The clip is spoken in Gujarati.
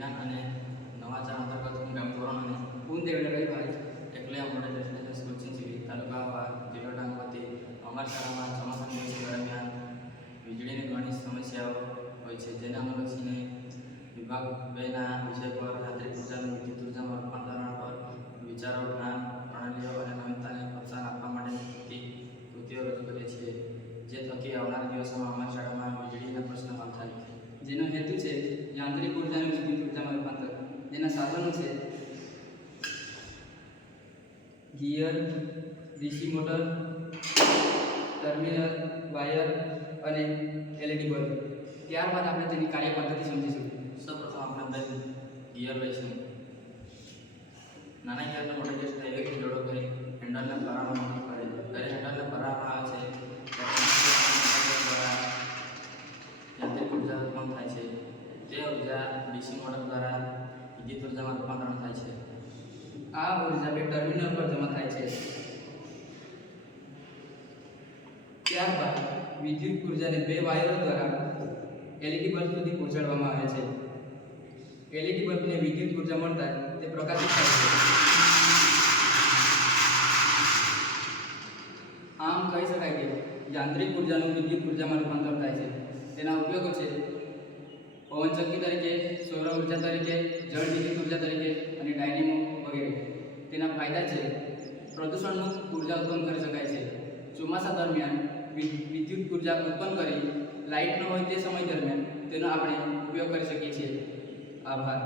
વિજ્ઞાન અને નવાચાર અંતર્ગત હું ગામ ધોરણ અને કુંદેવડે રવિવારે એકલે મોડેલ રેસિડેન્શિયલ સ્કૂલ ચિંચલી તાલુકા આહવા જિલ્લો ડાંગ વતી અમારી શાળામાં ચોમાસાના દિવસો દરમિયાન વીજળીની ઘણી સમસ્યાઓ હોય છે, જેને અનુલક્ષીને વિભાગ 2ના વિષય પર યાંત્રિક ઉર્જાનું વિદ્યુત ઉર્જામાં રૂપાંતરણ પર વિચારો, જ્ઞાન, પ્રણાલીઓ અને નવીનતાને પ્રોત્સાહન આપવા માટે કૃતિઓ રજૂ કરીએ છીએ, જે થકી આવનારા દિવસોમાં અમારી શાળામાં વીજળીના પ્રશ્ન હલ થાય. જેનો હેતુ છે યાંત્રિક ઉર્જાનું વિદ્યુત ઉર્જામાં રૂપાંતર. જેના સાધનો છે gear, DC motor, terminal, wire અને એલઈડી બલ્બ. ત્યારબાદ આપણે તેની કાર્ય પદ્ધતિ સમજીશું. સૌપ્રથમ આપણે અંદર ગિયર લઈશું. નાના ગિયરને મોટા ગિયર સાથે એક જોડો કરી હેન્ડલને ફરાવવાનો મદદ કરે. જ્યારે હેન્ડલને ફરાવવામાં આવે છે ત્યારે યાંત્રિક ઉર્જા ઉત્પન્ન થાય છે. તે ઉર્જા ડીસી મોટર દ્વારા વિદ્યુત ઉર્જામાં રૂપાંતરણ થાય છે. આ ઉર્જા બે ટર્મિનલ પર જમા થાય છે. ત્યારબાદ વિદ્યુત ઉર્જાને બે વાયરો દ્વારા એલઈડી બલ્બ સુધી પહોંચાડવામાં આવે છે. એલઈડી બલ્બને વિદ્યુત ઉર્જા મળતા તે પ્રકાશિત થાય છે. આમ કહી શકાય કે યાંત્રિક ઉર્જાનું વિદ્યુત ઉર્જામાં રૂપાંતર થાય છે. તેના ઉપયોગો છે પવન ચક્કી તરીકે, સૌર ઉર્જા તરીકે, જળ વિદ્યુત ઉર્જા તરીકે અને ડાયનેમો વગેરે. તેના ફાયદા છે પ્રદૂષણ મુક્ત ઉર્જા ઉત્પન્ન કરી શકાય છે. ચોમાસા દરમિયાન વિદ્યુત ઉર્જા ઉત્પન્ન કરી લાઇટ ન હોય તે સમય દરમિયાન તેનો આપણે ઉપયોગ કરી શકીએ છીએ. આભાર.